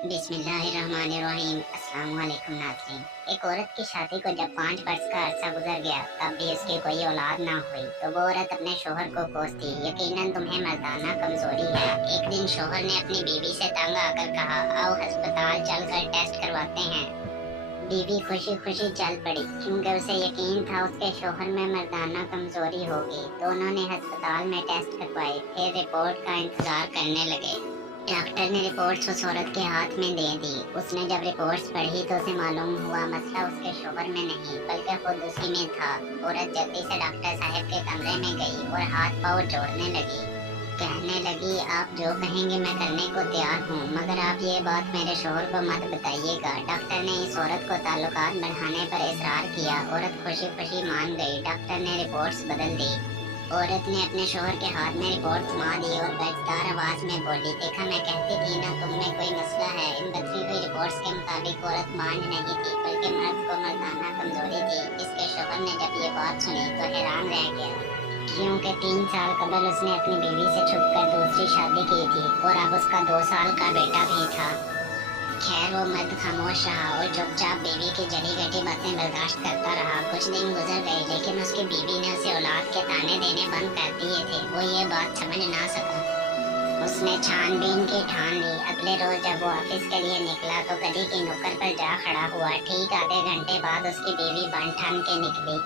बिस्मिल्लाहिर्रहमानिर्रहीम। अस्सलाम वालेकुम नाज़रीन। एक औरत की शादी को जब 5 बरस का अरसा गुजर गया तब भी उसकी कोई औलाद ना हुई तो वो औरत अपने शोहर को कोसती, यकीनन तुम्हें मर्दाना कमजोरी है। एक दिन शोहर ने अपनी बीवी से तंग आकर कहा, आओ अस्पताल चलकर टेस्ट करवाते हैं। बीवी खुशी खुशी चल पड़ी क्योंकि उसे यकीन था उसके शोहर में मर्दाना कमजोरी होगी। दोनों ने अस्पताल में टेस्ट करवाए, फिर रिपोर्ट का इंतजार करने लगे। डॉक्टर ने रिपोर्ट्स उस औरत के हाथ में दे दी। उसने जब रिपोर्ट्स पढ़ी तो उसे मालूम हुआ मसला उसके शोहर में नहीं बल्कि खुद उसी में था। औरत जल्दी से डॉक्टर साहब के कमरे में गई और हाथ पाँव जोड़ने लगी। कहने लगी, आप जो कहेंगे मैं करने को तैयार हूँ, मगर आप ये बात मेरे शोहर को मत बताइएगा। डॉक्टर ने इस औरत को ताल्लुकात बढ़ाने पर इसरार किया। औरत खुशी खुशी मान गई। डॉक्टर ने रिपोर्ट्स बदल दी। औरत ने अपने शोहर के हाथ में रिपोर्ट थमा दी और बेदार आवाज में बोली, देखा मैं कहती थी ना तुम में कोई मसला है। इन बदली हुई रिपोर्ट्स के मुताबिक औरत बांझ नहीं थी बल्कि मर्द को मर्दाना कमजोरी थी। इसके शोहर ने जब ये बात सुनी तो हैरान रह गया क्योंकि 3 साल कबल उसने अपनी बीवी से छुपकर दूसरी शादी की थी और अब उसका 2 साल का बेटा भी था। खैर वो मर्द खामोश रहा और चुपचाप बीवी की जड़ी घटी बातें बर्दाश्त करता रहा। कुछ दिन गुजर गए लेकिन उसकी बीवी ने उसे औलाद के ताने देने बंद कर दिए थे। वो ये बात समझ ना सका। उसने छानबीन की ठान ली। अगले रोज जब वो ऑफिस के लिए निकला तो गली की नुक्कड़ पर जा खड़ा हुआ। ठीक आधे घंटे बाद उसकी बीवी बन ठन के निकली।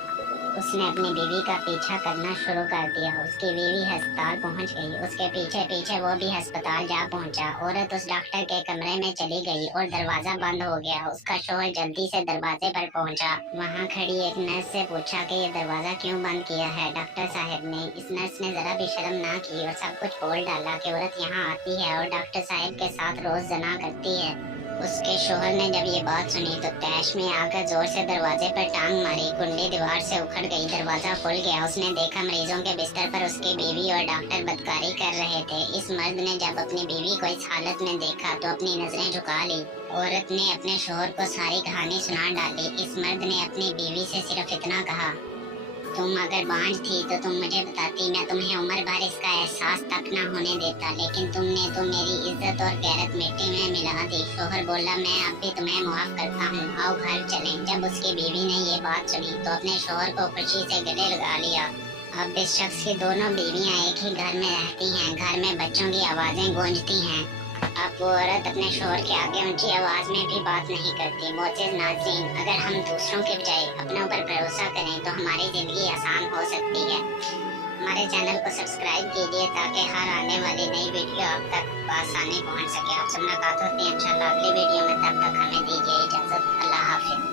उसने अपनी बीवी का पीछा करना शुरू कर दिया। उसकी बीवी अस्पताल पहुंच गई। उसके पीछे पीछे वो भी अस्पताल जा पहुंचा। औरत उस डॉक्टर के कमरे में चली गई और दरवाजा बंद हो गया। उसका शोहर जल्दी से दरवाजे पर पहुंचा। वहां खड़ी एक नर्स से पूछा कि ये दरवाजा क्यों बंद किया है डॉक्टर साहब ने। इस नर्स ने जरा भी शर्म ना की और सब कुछ बोल डाला कि औरत यहाँ आती है और डॉक्टर साहब के साथ रोज जना करती है। उसके शोहर ने जब ये बात सुनी तो तैश में आकर जोर से दरवाजे पर टांग मारी। कुंडी दीवार से उखड़ गई। दरवाजा खुल गया। उसने देखा मरीजों के बिस्तर पर उसकी बीवी और डॉक्टर बदकारी कर रहे थे। इस मर्द ने जब अपनी बीवी को इस हालत में देखा तो अपनी नजरें झुका ली। औरत ने अपने शोहर को सारी कहानी सुना डाली। इस मर्द ने अपनी बीवी से सिर्फ इतना कहा, तुम अगर बांझ थी तो तुम मुझे बताती, मैं तुम्हें उम्र भर इसका एहसास तक न होने देता, लेकिन तुमने तो मेरी इज्जत और गैरत मिट्टी में मिला दी। शोहर बोला, मैं अब भी तुम्हें माफ करता हूँ, आओ घर चलें। जब उसकी बीवी ने ये बात सुनी तो अपने शोहर को खुशी से गले लगा लिया। अब इस शख्स की दोनों बीवियां एक ही घर में रहती हैं। घर में बच्चों की आवाजें गूंजती हैं। अब वो औरत अपने शोहर के आगे ऊंची आवाज में भी बात नहीं करती। मोअज़्ज़िज़ नाज़रीन, अगर हम दूसरों के बजाय अपने ऊपर भरोसा करें तो हमारी जिंदगी आसान हो सकती है। हमारे चैनल को सब्सक्राइब कीजिए ताकि हर आने वाली नई वीडियो आप तक आसानी पहुंच सके। आपसे मुलाकात होती है इंशाल्लाह अगली वीडियो में।